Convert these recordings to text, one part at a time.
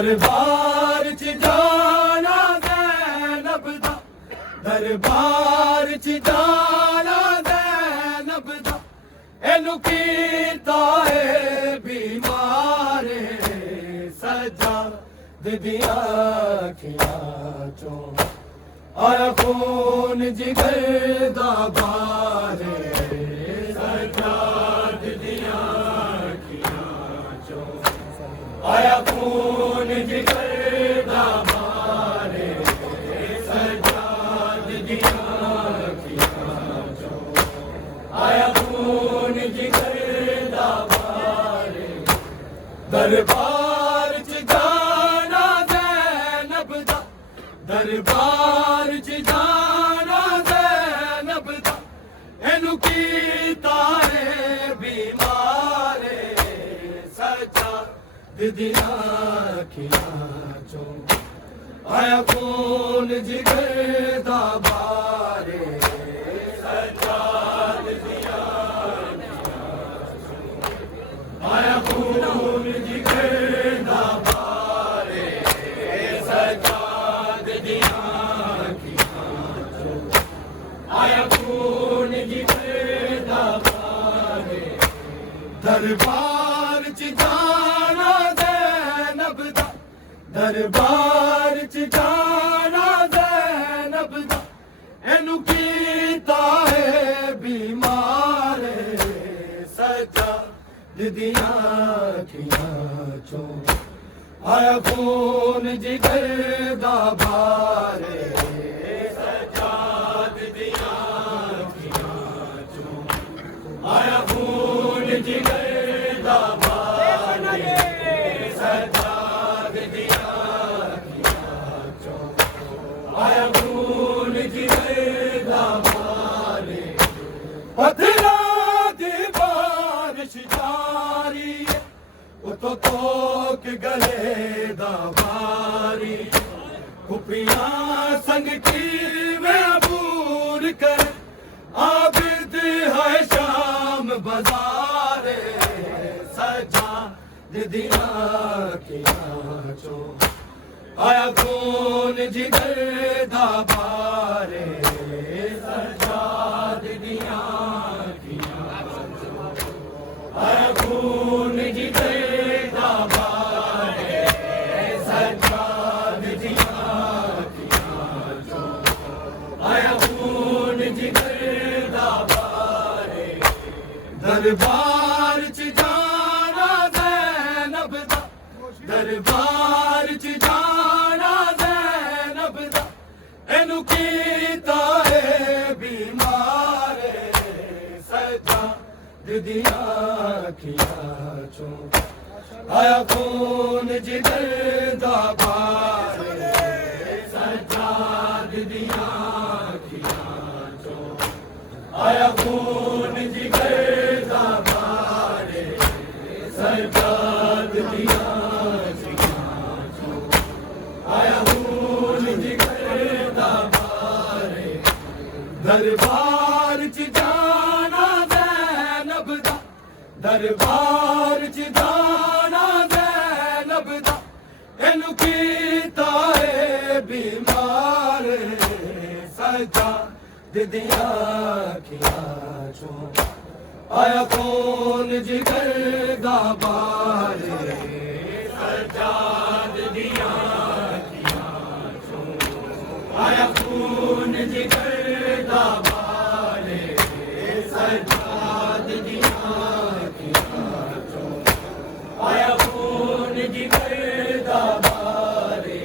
दरबार च जाना ज़ैनब दा, दरबार च जाना ज़ैनब दा, एनू कीता है बीमारे सज्जाद दियां अखियां चों आया खून जिगर दा बारे सज्जाद दियां अखियां चों आया खून जिगर दा बारे सज्जाद दियां अखियां चों आया खून जिगर दा बारे दरबार च जाना ज़ैनब दा, दरबार च जाना ज़ैनब दा, एनू कीता है बीमारे सज्जाद दियां अखियां चों आया खून जिगर दा बारे सज्जाद दियां अखियां चों आया खून जिगर दा बारे सज्जाद दियां अखियां चों आया खून जिगर दा बारे दरबार च जाना ज़ैनब दा, दरबार च जाना ज़ैनब दा, एनू कीता है बीमारे सज्जाद दियां अखियां चों आया खून जिगर दा बारे सज्जाद दियां अखियां चों आया खून जिगर दा बारे सज्जाद दियां अखियां चों आया खून जिगर दा बारे पत्थरां दी बारिश जारी उतो तोक गले दा बारी कुपियां संग की मैं अबूर कर आबिद है शाम बाजारे सज्जाद दियां अखियां चों आया खून जिगर दा बारे सज्जाद दियां अखियां चों आया खून जिगर दा बारे सज्जाद दियां अखियां चों आया खून जिगर दा बारे दरबार च जाना ज़ैनब दा, दरबार च जाना ज़ैनब दा, एनू कीता है बीमारे सज्जाद दियां अखियां चों आया खून जिगर दा बारे सज्जाद दियां अखियां चों आया खून जिगर दा बारे सज्जाद दियां अखियां चों आया खून जिगर दा बारे दरबार च जाना ज़ैनब दा, दरबार च जाना ज़ैनब दा, एनू कीता है बीमारे सज्जाद दियां अखियां चों आया खून जिगर दा बारे सज्जाद दियां अखियां चों आया खून जिगर दा बारे सज्जाद दियां अखियां चों आया खून जिगर दा बारे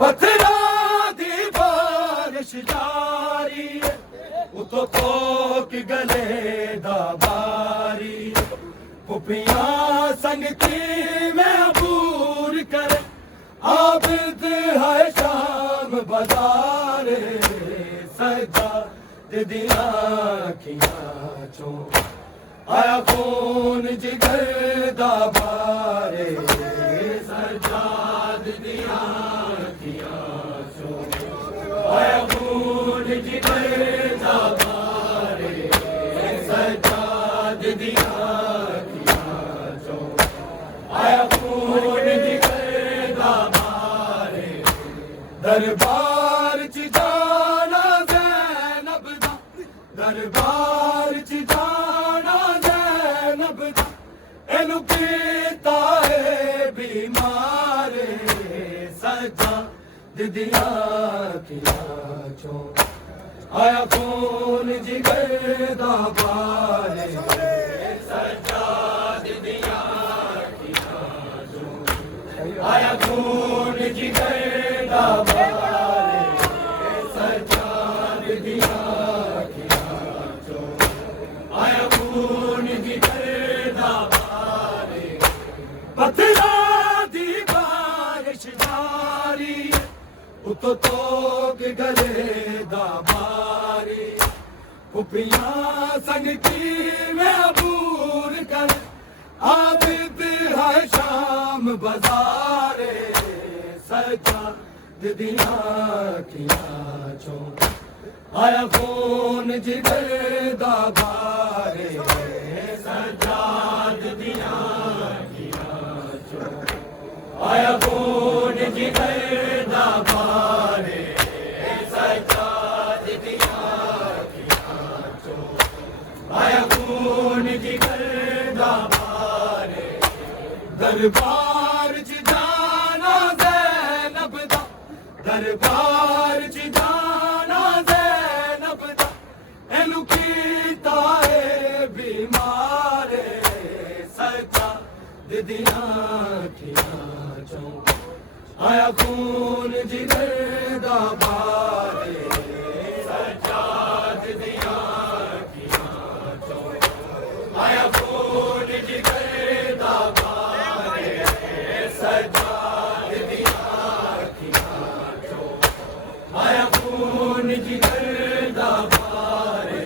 पत्थरां दी बारिश जारी उतो तोक गले दा बारी कुपियां संग की मैं अबूर कर आबिद है शाम बाजारे सज्जाद दियां अखियां चों आया खून जिगर दा बारे सज्जाद दियां अखियां चों आया खून जिगर दा बारे सज्जाद दियां अखियां चों आया खून जिगर दा दिया अखियां चों आया खून जिगर दा बारे सजाद दिया अखियां चों आया खून जिगर दा बारे सजाद दिया अखियां चों आया खून जिगर दा बारे पत्थरा दी बारिश जारी उतो तोग गले दा बारी पुपियां संग की मैं अबूर कर आदत है शाम बाजारे सजा दिया अखियां चों आया खून जिगर दा बारे सजाद दिया अखियां चों आया खून जिगर दा बारे सजाद दिया अखियां चों आया खून जिगर दा बारे दरबार च जाना ज़ैनब दा दरबार च जाना ज़ैनब दा एनू कीता है बीमारे सजाद दिया अखियां चों आया खून जिगर दा बारे सजाद दिया अखियां चों आया खून जिगर दा बारे सजाद दिया अखियां चों आया खून जिगर दा बारे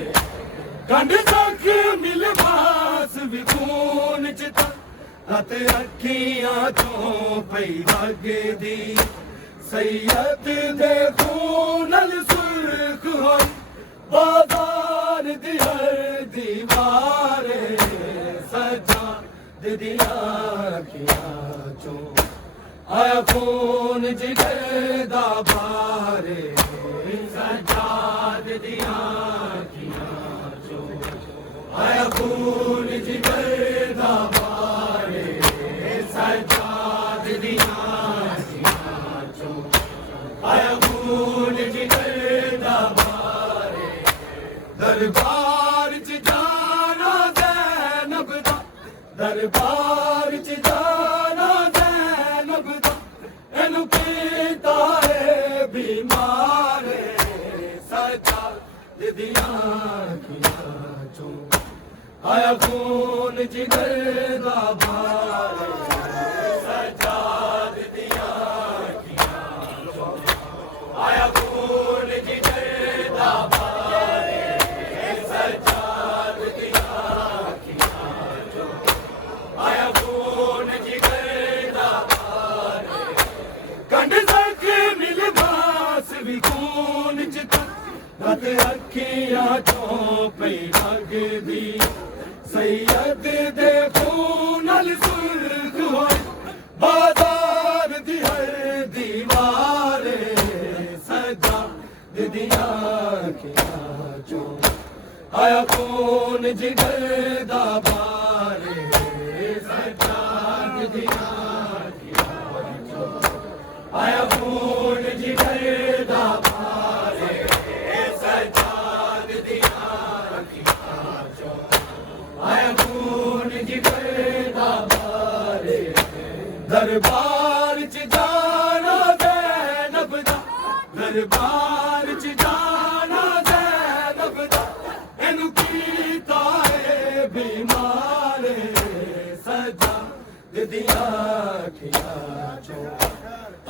कंड तक मिलवास भी खून च रत अखियां चों पई वगदी सैयद दे खून सुर्ख होई बाजार दी हर दीवारे सजाद दिया अखियां चों आया खून जिगर दा बारे सजाद दिया अखियां चों आया खून जिगर दा बारे सजाद दिया अखियां चों आया खून जिगर दा बारे दरबार च जाना ज़ैनब दा दरबार च जाना ज़ैनब दा एनू कीता है बीमारे सजाद दिया अखियां चों आया खून जिगर दा बारे सजाद दिया अखियां चों आया खून जिगर दा बारे सजाद दिया अखियां चों आया खून जिगर दा बारे कंड तक मिलवास भी खून च रत अखियां चों पई वगदी सैयद दे खून सुर्ख होई बाजार दी हर दीवारे सजाद दिया अखियां चों आया खून जिगर दा बारे सजाद दिया अखियां चों आया खून जिगर दा बारे सजाद दिया अखियां चों आया खून जिगर दा बारे दरबार च जाना ज़ैनब दा दरबार च जाना ज़ैनब दा एनू कीता है बीमारे सजाद दिया अखियां चों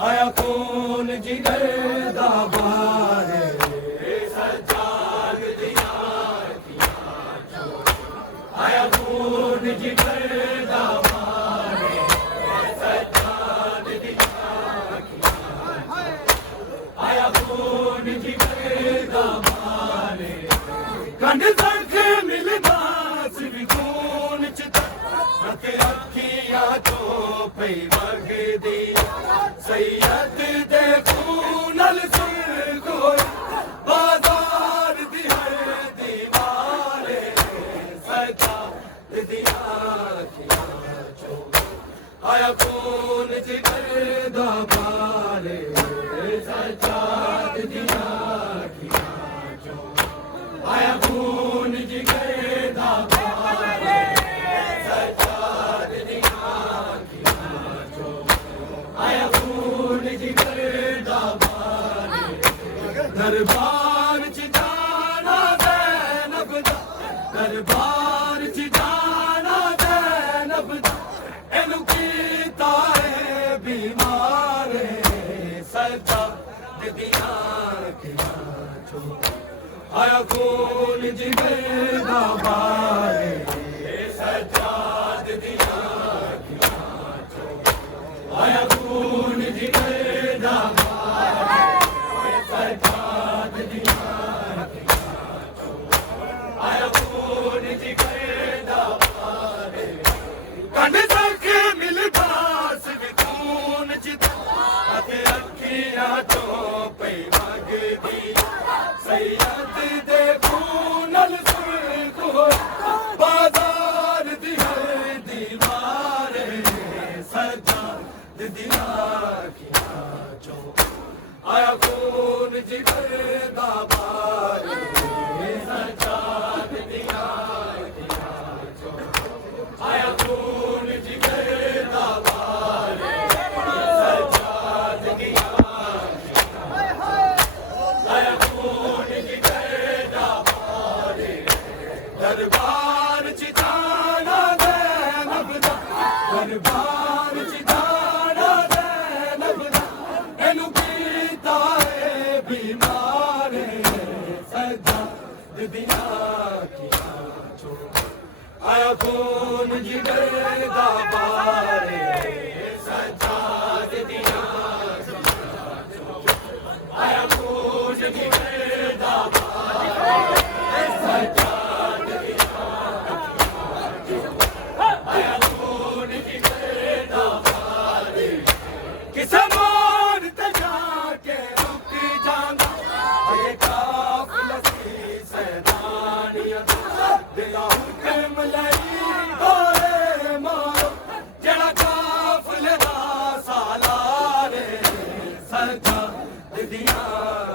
आया खून जिगर दा बारे सजाद दिया अखियां चों आया खून जिगर दा बारे सजाद दिया अखियां चों आया खून जिगर दा बारे कंड तक मिलवास भी खून च रत अखियां चों पई वगदी सैयद दे खून सुर्ख होई बाजार दी हर दीवारे सजाद दिया अखियां चों आया खून जिगर दा बारे आया खून जिगर दा बारे सजाद दिया अखियां चो आया खून जिगर दा बारे सजाद दिया अखियां चो आया खून जिगर दा बारे कंड तक मिलदा सिर खून जिदा अते अखियां चो पई मंगदी सैयद दे खूनल सुर्ख हो बाजार दी हर दीवार सजाद दिया अखियां चो आया खून जिगर दा बारे सजाद दिया अखियां चो आया खून जिगर दा बारे सजाद दिया आया खून जिगर दा बारे दरबार च जाना ज़ैनब दा दरबार च जाना ज़ैनब दा एनू कीता है बीमार सजाद दिया अखियां चो आया खून जिगर दा बारे सजाद दिया अखियां चो आया खून जिगर दा बारे सजाद दिया अखियां चो आया खून जिगर दा बारे किसे मोड़ ते जाके रुक जांदा ये काफिला सी सैदानियां दिला हुक्म लई गोरे मारो जेड़ा काफिले दा सालारे सजाद दिया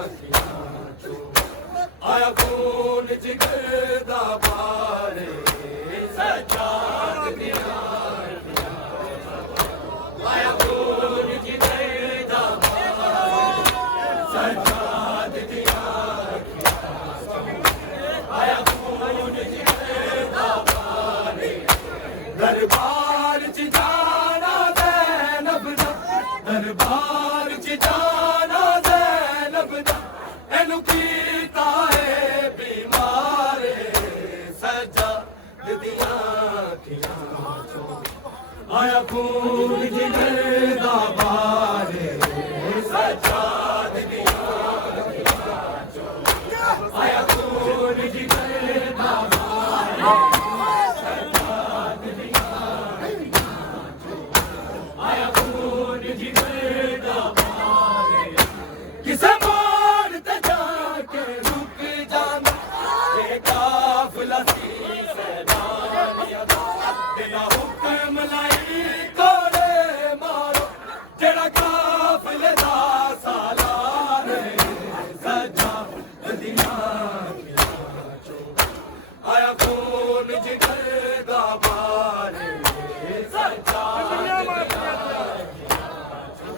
अखियां चो आया खून जिगर दा बारे सजाद दिया अखियां चो आया खून जिगर दा बारे सजाद दिया अखियां चो आया खून जिगर दा बारे दरबार च जाना ज़ैनब दा दरबार च जाना ज़ैनब दा एनू कीता है बीमार सजाद दिया अखियां चो आया खून जिगर दा बारे सजाद दिया अखियां चो आया खून जिगर दा बारे सजाद दिया अखियां चो आया खून जिगर दा बारे किसे मोड़ ते जाके रुक जांदा ये काफिला सी सैदानियां दा बिना हुक्म लाई गोरे मारो जेड़ा काफिले दा सालार सजाद दिया अखियां चो आया खून जिगर दा बारे सजाद दिया अखियां चो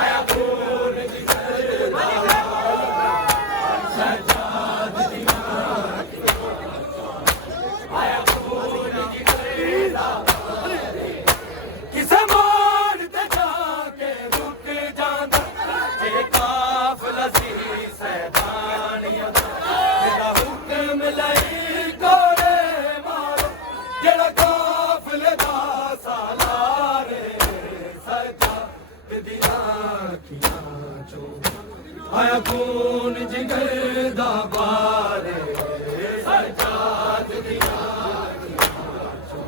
आया खून जिगर दा बारे सजाद दिया अखियां चो आया खून जिगर दा बारे किसे मोड़ ते जाके रुक जांदा जे काफिला सी सैदानियां दा जेड़ा हुक्म लई गोरे मारो जेड़ा काफिले दा सालारे सजाद दिया अखियां चो आया खून जिगर दा बारे सजाद दिया अखियां चो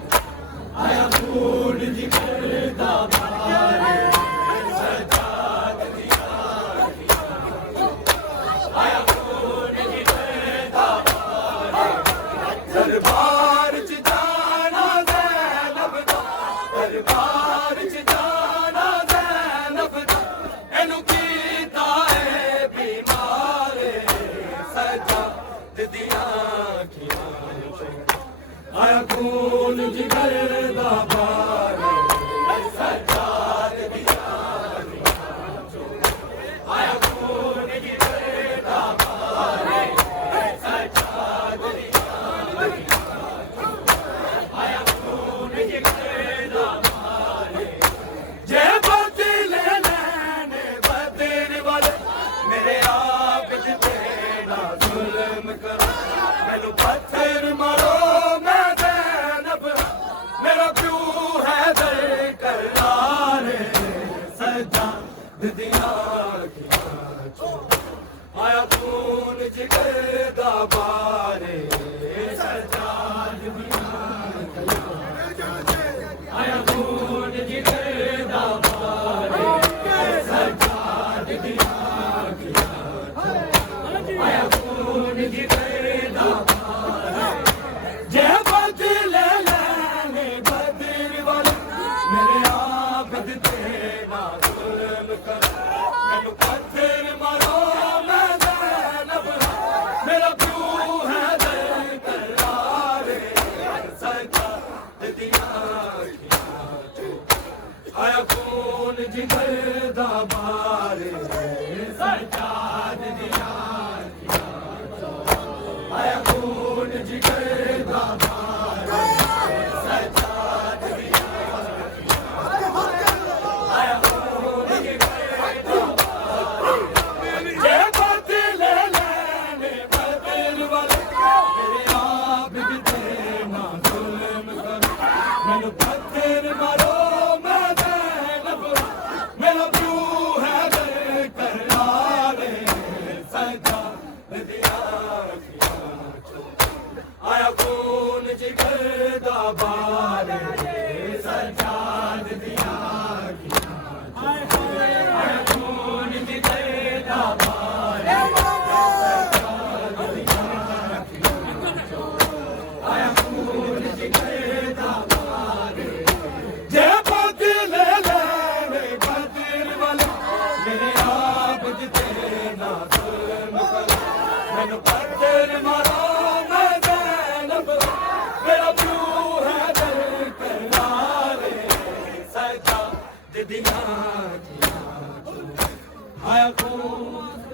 आया खून जिगर दा बारे सजाद दिया अखियां चो आया खून जिगर दा बारे दरबार च जाना ज़ैनब दा दरबार च जाना ज़ैनब दा एनू कीता है बीमार सजाद दिया अखियां चो आया खून जिगर दा बारे सजाद दिया अखियां चो आया खून जिगर दा बारे सजाद दिया अखियां चो आया खून जिगर दा बारे जे बदले लैने बदल वाले मेरे आप पत्थर मारो मैं ज़ैनब, मेरा प्यू है दर करार, सजाद दिया अखियां चो आया खून जिगर दा बारे, सजाद दिया आया खून जिगर दा बारे, सजाद दिया आया खून जिगर दा बारे, जे बदले लेने बदर वाले मेरे आबद ते ना जुल्म कर, मैनू पत्थर मारो मैं ज़ैनब, मेरा प्यू है दर करार, सजाद दिया अखियां चो आया खून जिगर दा बारे, सजाद दिया अखियां चो आया खून जिगर दा बारे, सजाद दिया आया खून जिगर दा बारे, जे बदले लेने बदल वाले मेरे आबिद ते ना जुल्म कर, मैनू पत्थर मारो मैं ज़ैनब, मेरा प्यू है दर करार, सजाद दिया अखियां चो आया खून जिगर दा बारे, सजाद दिया अखियां चो आया खून जिगर दा बारे, सजाद दिया अखियां चो आया खून जिगर दा बारे, जे बदले लेने बदर वाले मेरे आबद ते ना जुल्म कर, मैनू पत्थर मारो मैं ज़ैनब, मेरा प्यू है दर करार, सजाद दिया अखियां चो आया खून